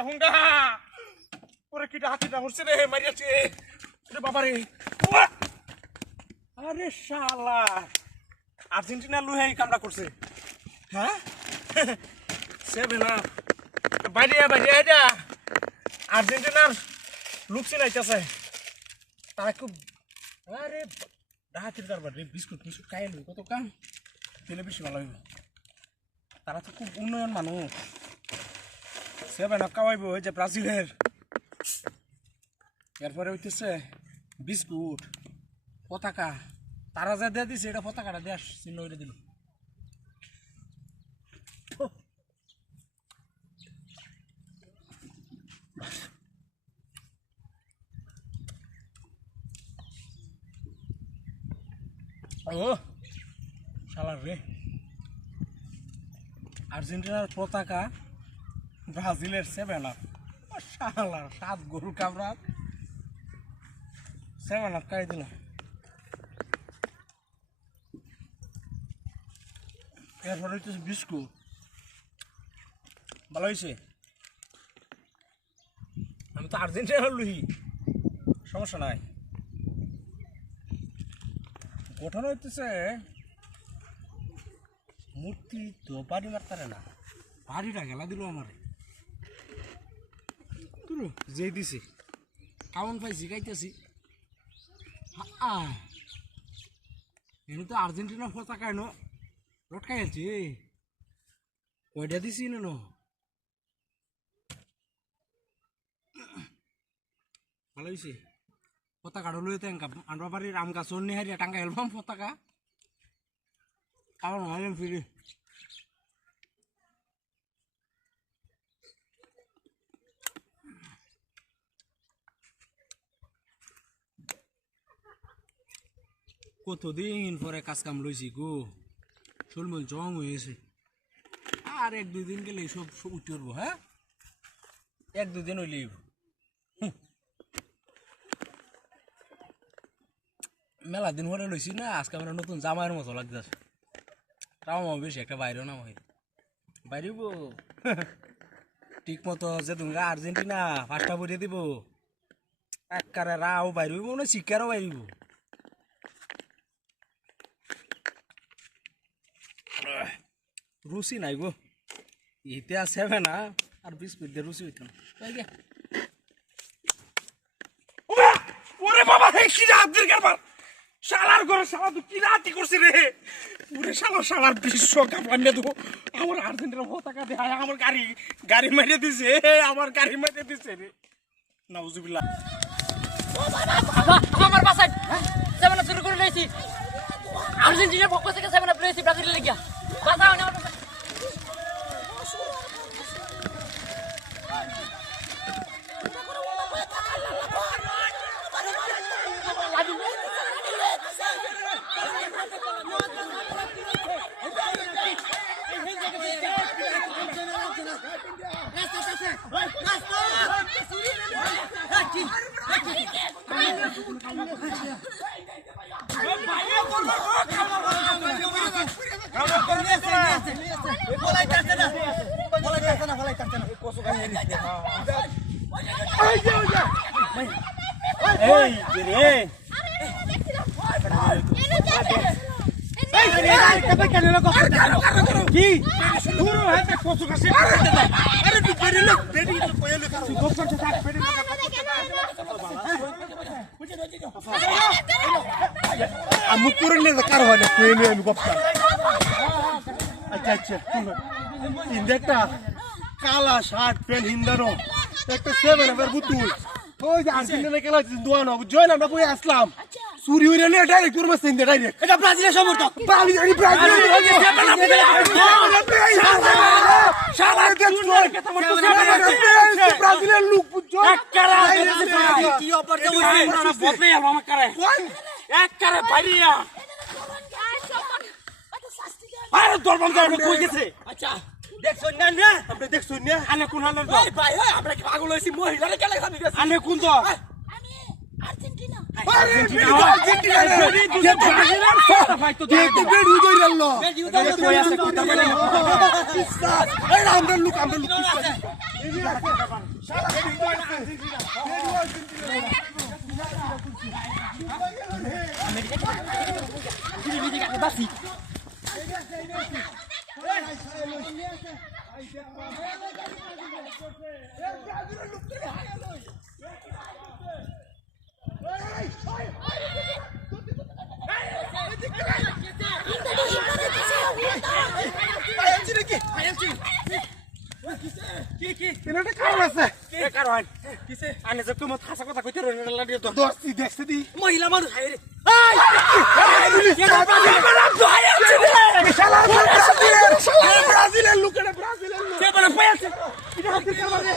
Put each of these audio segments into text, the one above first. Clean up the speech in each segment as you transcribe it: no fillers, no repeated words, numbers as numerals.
শালা হুঙ্গা ওরে কিটা হাতিটা হচ্ছে রে মারিয়াছে রে বাবা রে আরে শালা আর্জেন্টিনা লুহে কামড়া করছে হ্যাঁ সেভেন আপ বাইরে বাইরে এটা আর্জেন্টিনার লুকসি নাইতেছে তারা খুব আরে ডাহাতির দরবার রে বিস্কুট বিস্কুট খাইল কত কাম দিলে বেশি ভালো হইব তারা তো খুব উন্নয়ন মানুষ সেভেন আপ খাওয়াইব ওই যে ব্রাজিলের এরপরে হইতেছে বিস্কুট পতাকা তারা যা দিয়ে দিছে এটা পতাকাটা দেশ চিহ্ন করে দিল ও শালার রে আর্জেন্টিনার পতাকা ব্রাজিলের সেভেন আপ শালার 7 গরু কামড়া সেভেন আপ খাই দিল এরপরে হইতেছে বিস্কুট ভালো হয়েছে আমি তো আর্জেন্টিনা লুহি সমস্যা নাই গঠন হইতেছে মূর্তি তো বাড়ি মারতারে না বাড়িটা গেলা দিল আমারে তুলো যেই দিছে কেমন পাইছি গাইতেছি এনে তো আর্জেন্টিনা পতাকা এনো লটকাই আছে কয়টা দিছি না ভালো হয়েছে পতাকাটা লই আনবা বাড়ির আম গাছ নিহারিয়া টাঙ্গা এলবাম পতাকা কারণ হাইলাম ফিরে কতদিন পরে কাজ কাম লইছি গো চুলমুল জং হয়েছে আর 1-2 দিন গেলে সব উঠে উঠবো হ্যাঁ 1-2 দিন হইলে মেলা দিন পরে লইছি না আজকে আমরা নতুন জামাইয়ের মতো লাগতেছে তাও বেশি একটা বাইরেও না বাইরেব ঠিক মতো যে তুমি আর্জেন্টিনা 5টা বইয়ে দিব একবারে রাও বাইরব না শিকারও বাইরব রুচি নাই গো ইতে আছে না আর বিস্কুট দিয়ে রুচি হইতো না ওরে বাবা কি রাতের কারবার শালার ঘরে শালা তুই কি রাতি করছিস রে ওরে শালার বিশ্বকাপ আনিয়ে দেবো আমার আর্জেন্টিনা পতাকা দিয়ে আমার গাড়ি মারিয়ে দিছে আমার গাড়ি মারিয়ে দিছে রে নাউজুবিল্লাহ আমার বাসায় সেভেন শুরু করে লইছি আর্জেন্টিনার পক্ষ থেকে সেভেন লইছি ব্রাজিলের লাগিয়া বাসাও না আমি করে নিয়ে কার হয় না খুঁয়ে নিয়ে আমি গপ্তা আচ্ছা আচ্ছা একটা কালা শার্ট প্যান্ট হিন্দানো একটা সেভেন আবার বুতুল ওই যে আর্জেন্টিনা খেলা দোয়ানো জয়েন আমরা বই আসলাম চুরি হইলে নিয়ে ডাইরেক্ট তোর মাছ তিনটে ডাইরেক্ট এটা ব্রাজিলের সমর্থক ব্রাজিলের লোক বুঝছো আরে দরবান কই গেছে আচ্ছা দেখছুন না না আপনি দেখছুন না আনে কোন হালে ভাই আমরা কি পাগল হইছি মহিলারে কেলা খাবি গেছে আনে কোন তো আমি আর্জেন্টিনা ভাই তো বেডি দইরাল বেডি দইরাল তো আছে কথা বলে এই আমরা লোক বাসি এটা কারণ আছে কারণ কিসে আনে যে তোমার হাসা কথা কইতে রইল লাগে তো দোস্তি দেখতে দি মহিলা মানুষ হাই রে ব্রাজিলের লোক এটা ব্রাজিলের লোক কে বলে পাইছে এটা হাতের কামার রে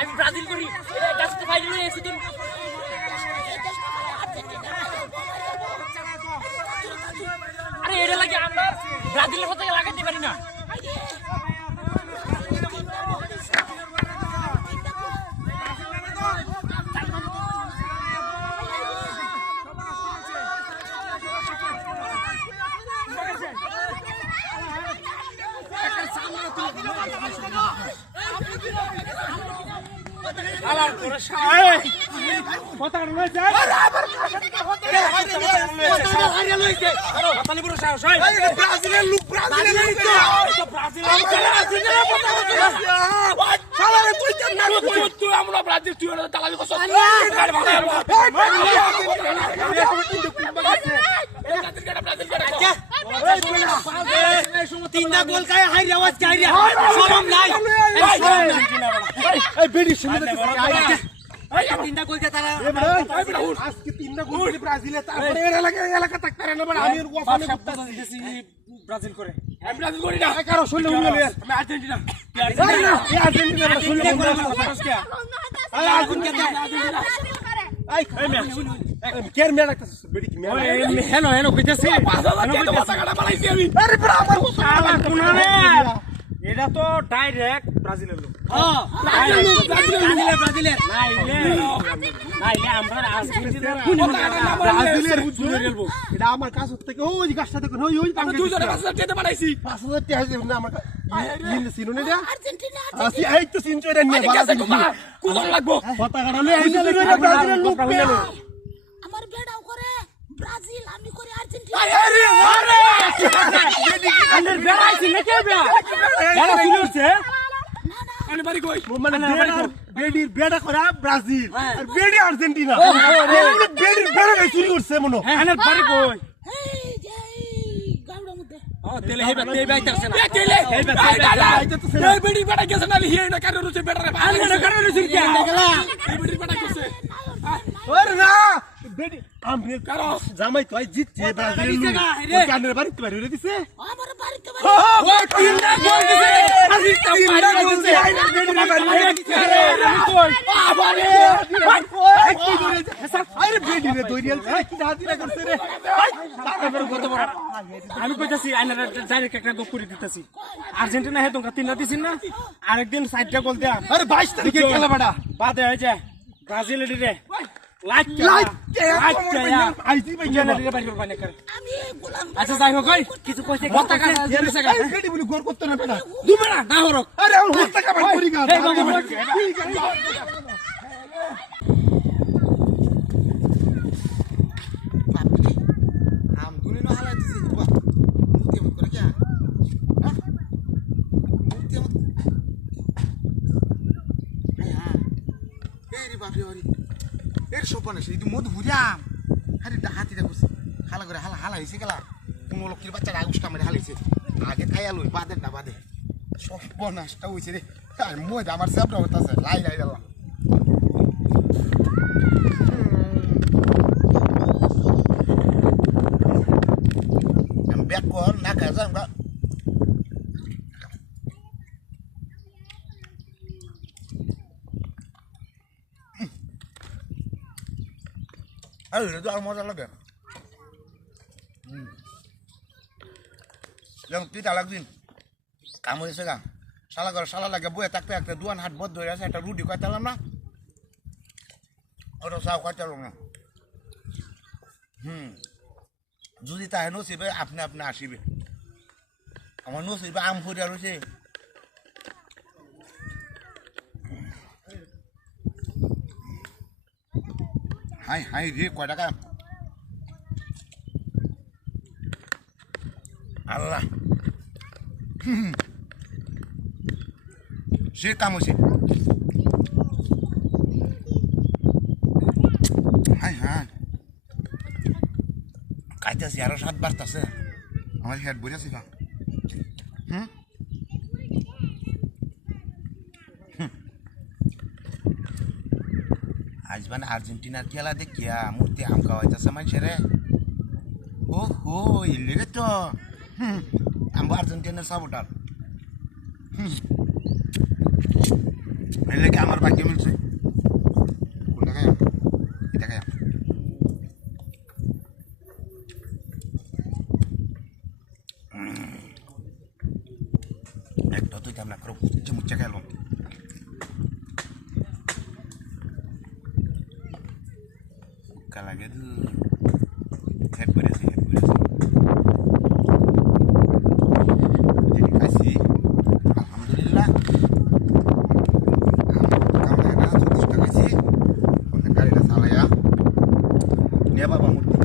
আমি ব্রাজিল করি গাছতে ফাইল লই এসে তুমি আরে এটা লাগে আমরা ব্রাজিলের পতাকা লাগাতে পারি না আবার করে সাই কথা লই যায় আরে আবার কথা হারিয়ে লইছে আরে কথা নি পুরো সাহস হয় এটা ব্রাজিলের লোক ব্রাজিলের লোক এটা ব্রাজিলের শালা রে তুই কেন না তুই আমরা ব্রাজিল তুই ওরা তালাবি কস তিনটা গোল খায় হাই আওয়াজ চাই রে শরম নাই এই বেডি শুনে তিনটা গোল কে তারা আজকে তিনটা গোল ব্রাজিলে তারপরে এর এলাকা থাকতে না বড় আমি ওখানে ব্রাজিল করে আমি ব্রাজিল করি না কারো শুনলে উড়লে আমি আর্জেন্টিনা এই আর্জেন্টিনা বড় শুনলে এই আর্জেন্টিনা এই কেয়ার মেলা কাছে বেডি কি মেলা হেনো হেনো কইতাছি আরে বড় আমার শালা কোনা রে এটা তো ডাইরেক্ট ব্রাজিলের লোক ব্রাজিলের নাইলে আমরা ব্রাজিলের এটা আমার কাছ থেকে ওই গাছটা দেখুন ওই ওই আমি 2000 টাকা দিতে বানাইছি 5000 টাকা দিবেন না আমার ইন সিনো না এটা আর্জেন্টিনা আসি এই তো সিন চইরা নিয়ে কোন লাগবো পতাকাটা লই আইনা ব্রাজিলের লোক আমার বেড়াও করে ব্রাজিল আমি করে আর্জেন্টিনা আরে আরে আন্ডার বেড়াইছি না কে বেড়া বেড়া শুনছে আরে বাড়ি কই মানে বেডির বেড়া করা ব্রাজিল আর বেডি আর্জেন্টিনা বেডির বেড়া চুরি করছে মনো আন্ডার বাড়ি কই এই যে গাউড়ার মধ্যে তেলে হেবে তেই বাইতাছে না তেলে হেবে এই বেডি বেড়া গেছে না হিয়ে না কারো রুচে বেড়া রে আন্ডার কারো রুচি কি এই বেডি বেড়া গেছে ওরে না বেডি আমি কারো জামাই তো জিতছে ব্রাজিল ও কানের বাড়িতে বাড়ি রে দিছে আমার বাড়িতে ও তিনটা গোল দিছে আজি তিনটা গোল দিছে বেডি বাড়ি দিছে আমি কই আবারে কি করে আরে বেডি রে দইরিয়াল কি হাতিরা করছে রে তারপর কত বড় আমি কইতাছি আইনার ডাইরেক্ট একটা গোল করে দিতেছি আর্জেন্টিনা হে তোমরা তিনটা দিছিন না আরেকদিন 60টা গোল দেয়া আরে 22 তারিখে খেলা বাড়া বাদে হয়ে যায় ব্রাজিল রে লাইক আমি গোলাম আচ্ছা যাই হোক কিছু কইছে পতাকা বেডি বলি গোল করতে না বেটা দুবে না না হরক আরে আমি পতাকা বাড়ি করি গা हम दुनिया में हालात से हुआ मुक्ति मत कर क्या हां मुक्ति मत हां तेरी बाप रे এর সোপানে সেই তো মধু ভুজাম আরে হাতি দেখছ হালা করে হালা হালা হইছে গেলা কোন লোকের বাচ্চা আগুস্টা মেরে হালাইছে আগে খাইয়া লই বাদে না বাদে সব বনাসটা হইছে রে আর মই আমার সাবটা হতাছে লাই লাই গেল আমি ব্যাক কর না কাজা আমরা আরে তো আর মজা লাগে যেমন তুই লাগদিন কাম হয়েছে গা শালা করে শালা লাগে বয়ে থাকতে একটা দুয়ান হাট বদ্ধ হয়ে আছে একটা রুটি খাইতাম না ওটা চাও খাইতাম না যদি তাই নসিবে আপনি আপনি আসিবে আমার নসিবে আম ফুরিয়া রয়েছে হাই হাই রে কয় টাকা আল্লাহ সে কাম হয়েছে হাই হাই খাইতেছি আরো 7 বাজতেছে আমার হেড বুঝেছি না আজ মানে আর্জেন্টিনার খেলা দেখিয়া মূর্তি আম খাওয়াইতেছে মানুষেরে ও হো এই লেগে তো আমি আর্জেন্টিনার সাপোর্টার এই লেগে আমার ভাগ্য মিলছে কোনটা খাই এটা খাই একটা তুই কেমন করো মুচ্চা খেলো lagi tuh head beres jadi kasih alhamdulillah kamu sudah kasih kali dah salah ya ini apa bang murti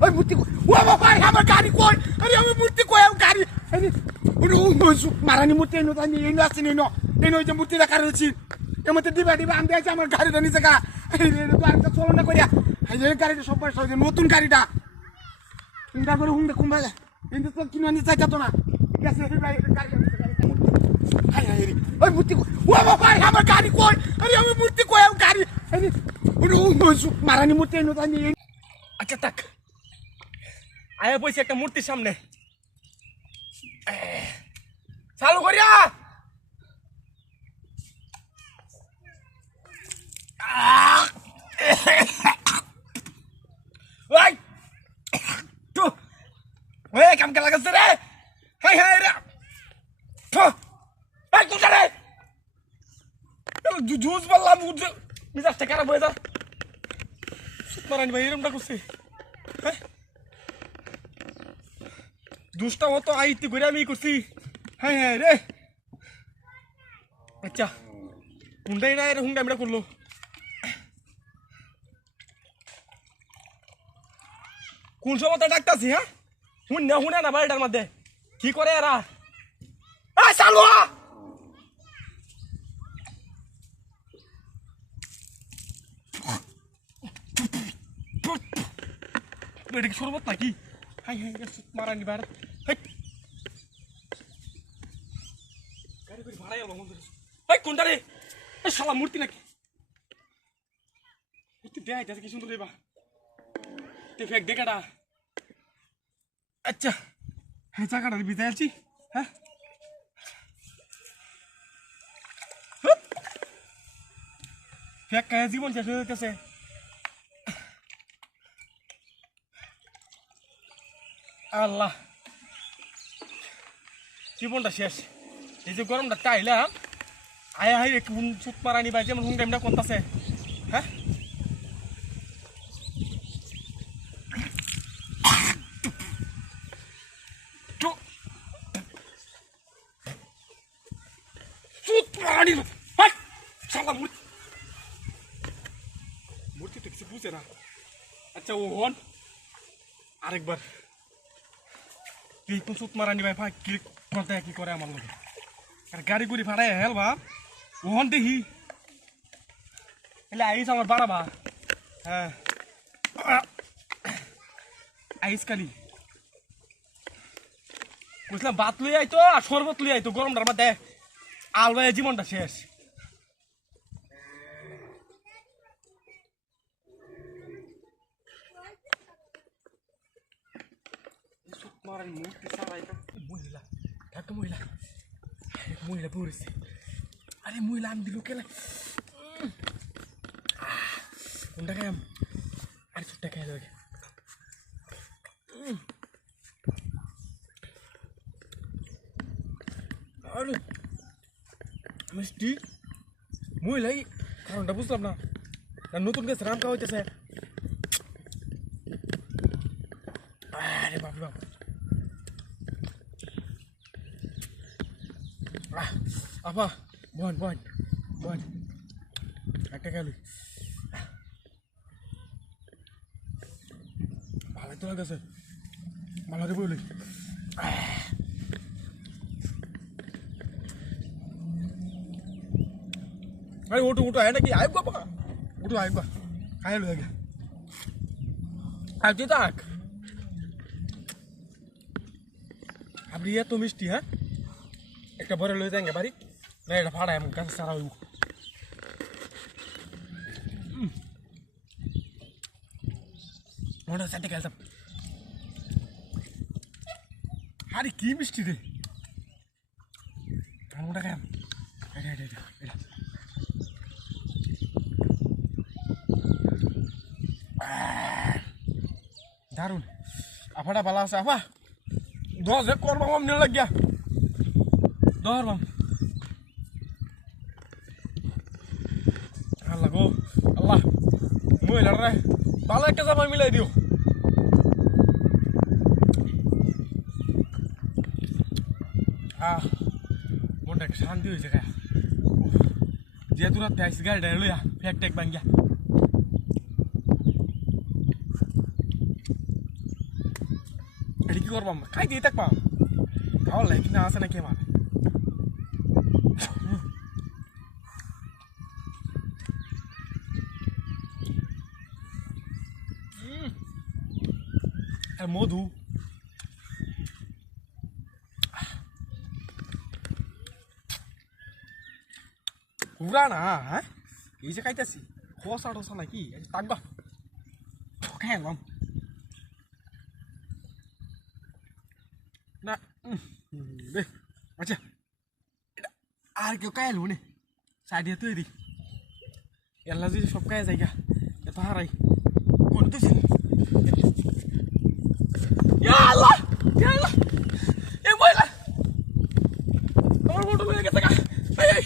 hai murti wah bapak hamar gari koi hari hamar murti koi yang gari ini udah masuk marani murti ini tanya ini asin ini aja murti dah karena sih yang mesti tiba-tiba ambil aja hamar gari dan ini sekarang আরেকটা চলো না করিয়া এই গাড়িটা সবাই সহজে নতুন গাড়িটা চিন্তা করে হুম দেখুন ভাই কিন্তু তো কিনে আনি চাইতো না ঠিক আছে ওই মূর্তি ও বাবা আমার গাড়ি কই আরে আমি মূর্তি কই গাড়ি মারানি মূর্তি আচ্ছা তাক আয়া বইছে একটা মূর্তির সামনে চালু করিয়া Woi, tuh, woi kamu kalah kesel deh, hai deh, tuh, tuh deh, jus malam udah, bisa sekarang boleh tak? Marah nih bayiram dah kusi, dusta waktu aiti gue nih kusi, hai deh, acha, hundai nih hundai mereka kullo. কোন সময় ডাকতাছি হ্যাঁ শুনে না বাড়িটার মধ্যে কি করে এরা চালু এটা কি শরবত নাকি হাই হাই মারানি বার কোনটা রে শালা মূর্তি নাকি মূর্তি দেখাইতেছে কি সুন্দর দেবা फेंक दे कड़ा अच्छा ऐसा कड़ा बिताया ची हाँ फेंक कैसी बोल चल कैसे अल्लाह जीवन dah शेष itu गरम dah tai lah ayah hari kun sut marani baca menung dem dah kontas ya हाँ मूर्ति ठीक से पूछे ना अच्छा वो होन आरेक बार तुम सूत मारा नहीं भाई भाई क्लिक करते हैं कि करे हमारे लोग अरे गाड़ी गुड़ी भाड़ा है हेल बाप वो होन दे ही ले आइस हमारे बारा बा हाँ आइस कली कुछ ना बात ले आई तो शोरबत ले आई तो गरम डर मत दे आलवाए जीवन दा शेष Kemarin mungkin salah itu muila, tak muila buris, ada muila ambil luka lah, udah kayak, ada sudah kayak lagi, aduh, mesti muila ini, kalau dah busuk lah, dan nutun ke seram kau aja saya, ada bapak. apa bon একটা গেল তোলা গেছে মালারে বলি আরে উঠো উঠো है ना कि आएगा बाबा उठो आएगा खाए लो आगे आगे तक अब ये तो मिष्टी है एक बड़े ले जाएंगे बारी नहीं ना फाड़ा है मुझे कैसे सारा हुआ मोटा सेट कर सब हारी की मिष्टी रे मोटा क्या दारुण आफाड़ा बाला से आफा 10 एक और बम लग गया दौर बम अल्लाह को अल्लाह मुझे लड़ रहा है बाला कैसा बम मिला दियो मोटा शांति हुई जगह जे तुरंत टैक्स गाड़ी डाल लिया फेक टेक बन गया কি করবাম খাই দিয়ে থাকবা খাওয়া লাগে না আসে নাকি আমার মধু পুরা না হ্যাঁ এই যে খাইতেছি খোসা টোসা নাকি তাকবা খাই আনলাম না দে আচ্ছা আর কেউ কায় লো নে সাইডে তৈরি এল্লা যদি সব কায় জায়গা এত হারাই করতেছি ইয়া আল্লাহ এ বইলা আমার মোটর হয়ে গেছে গা এই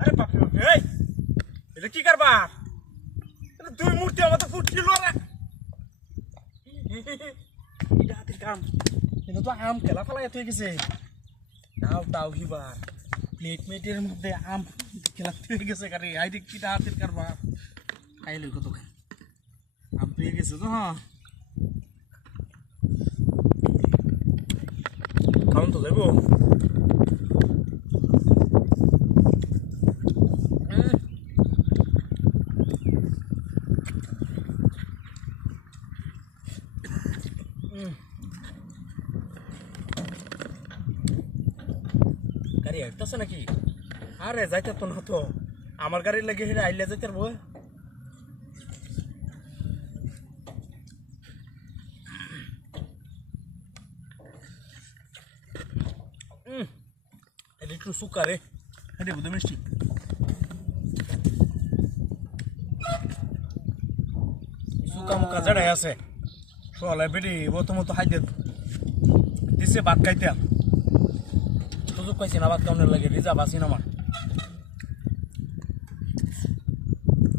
আরে বাপ রে এই এটা কি করবা দুই মূর্তি আমার তো ফুটছিল রে এটা হাতের কাম এটা তো আম খেলা ফেলা এত হয়ে গেছে তাও তাও হিবার প্লেটমেটের মধ্যে আম খেলা হয়ে গেছে কারে আইডি কিটা হাতের কারবার খাইলে কত খাই আম পেয়ে গেছে তো হ্যাঁ খাওন তো যাবো গাড়ি হাঁটতেছে নাকি আরে যাইতে তো না তো আমার গাড়ি লেগে হেরে আইলে যাইতে পারবো এটা একটু সুকা রে এটা বুঝতে মিষ্টি সুকা মুখা জড়াই আছে সলে বেটি প্রথমত হাইতে দিছে ভাত খাইতে সুযোগ পাইছি না ভাত কামনের লাগে রিজার্ভ আছি না আমার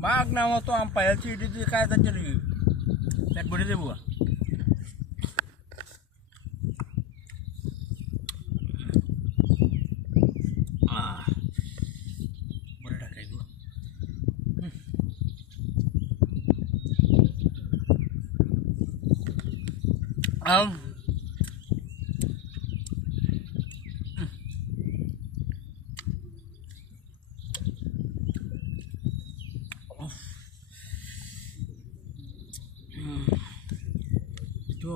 মাগ না তো আম পাইছি এটি দিয়ে খাই যাচ্ছে নাকি এক বড়ি দেবো বড়িটা খাইব তো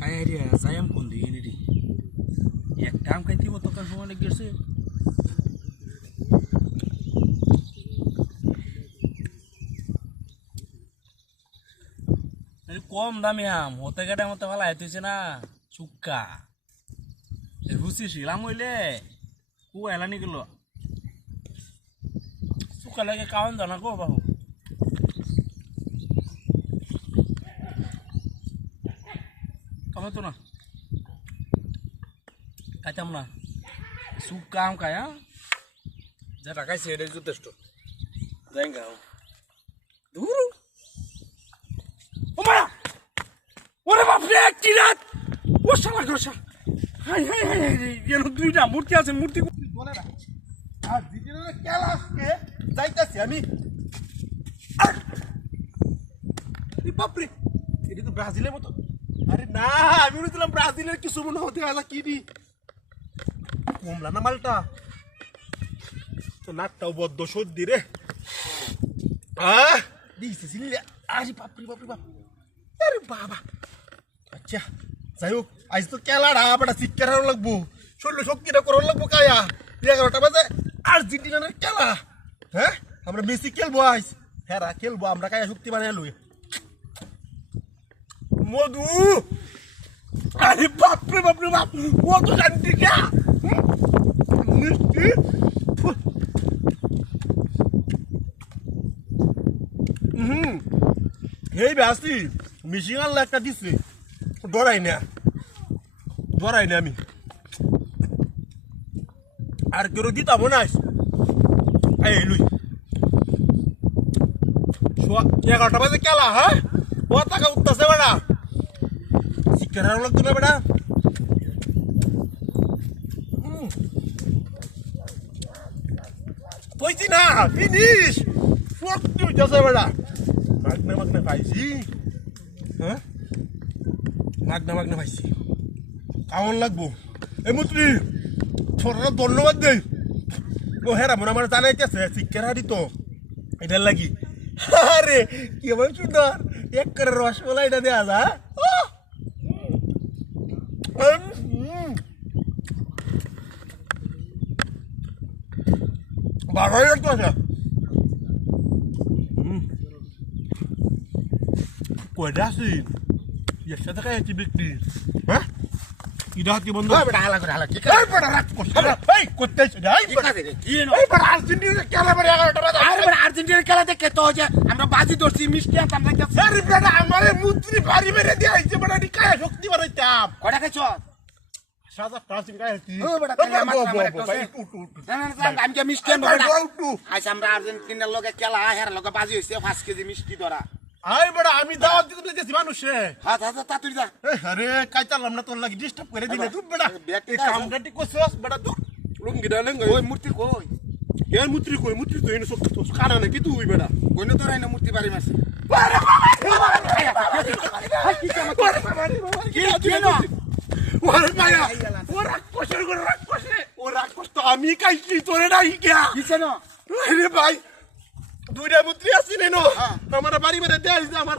kayak dia sayam kundi ini di ya kam kai tiba tokan semua lagi sih ini kom dami ham hote kada mata wala itu sih na suka rusi silam wile ku elani kilo suka lagi kawan dana ko bahu kamu tuh na kacam na suka am kaya jara kai sede jutesto jainga duru omaya ore bap re kirat o shala gosha hai hai hai yeno duita murti আছে murti বলে না আর দিদিরা কেলাস কে যাইতাছি আমি বাপরে এটা তো ব্রাজিলের মতো আরে না আমি বলেছিলাম ব্রাজিলের কিছু মনে হতে গেল কি দি কমলা না মালটা তো নাকটাও বদ্ধ সর্দি রে দিয়েছে চিনলে আরে বাপরে বাপরে বাপ আরে বাবা আচ্ছা যাই হোক আজ তো খেলাটা আবার শিক্ষার লাগবো শরীর শক্তিটা করার লাগবো কায়া 11টা বাজে আর্জেন্টিনার খেলা হ্যাঁ আমরা মেসি খেলবো আজ হ্যাঁ খেলবো আমরা কায়া শক্তি বানিয়ে লই মধু আরে বাপরে বাপরে বাপ কত শান্তি কে মিষ্টি এই ব্যাসি মিশিং আল্লাহ একটা দিচ্ছে ডরাই না আমি আর কেউ দিতাম না এই লুই 11টা বাজে খেলা হ্যাঁ ও টাকা উঠতেছে বেড়া শিক্ষার লাগতো না বেড়া কইছি না ফিনিশ সত্যি হইতেছে বেড়া মাগনা পাইছি হ্যাঁ মাগনা পাইছি কেমন লাগবো এই মুত্রি ছোটরা ধন্যবাদ দেই ও হেরা মনে আমার জানাইতেছে শিক্ষার হারি তো এটার লাগি আরে কেমন সুন্দর এক করে রসমালাইটা দেওয়া যা ভালোই লাগতেছে কয়টা আছি একসাথে খাইছি বিক্রি হ্যাঁ এটা হাতি বন্ধ হালা করে হালা কি এই বড় রাত করছে এই করতে এই বড় আর্জেন্টিনা খেলা বড় 11টা বাজে আরে বড় আর্জেন্টিনার খেলা দেখে তো যে আমরা বাজি ধরছি মিষ্টি আনতাম না আরে বড় আমারে মুত্রি ভারী মেরে দিয়ে আইছে বড় এটি কায়া শক্তি বাড়াইতাম কটা খাইছো সাদা প্লাস্টিক খাইছি ও বড় আমি কে মিষ্টি আনবো আজ আমরা আর্জেন্টিনার লগে খেলা হের লগে বাজি হইছে 5 কেজি মিষ্টি ধরা আই বড় আমি দাওয়াত দিতে গেছি মানুষে হাত হাত তাড়াতাড়ি যা আরে কাইতালাম না তোর লাগি ডিস্টার্ব করে দিলে তুই বড় এই কামটা ঠিক করছস বড় তুই লুঙ্গি ডালেন ওই মূর্তি কই এর মুত্রি কই মুত্রি তো এনে শক্তি তো কানা নাকি তুই বড় কইনো তো রাইনা মূর্তি বাড়ি মারছে ওরে মায়া ও রাক্ষসের করে রাক্ষসে ও রাক্ষস তো আমি কাইছি তোরে নাই গিয়া কিছে না আরে ভাই দুইটা মুত্রি আসিলে নো আমার বাড়ি মেরে দেয় আমার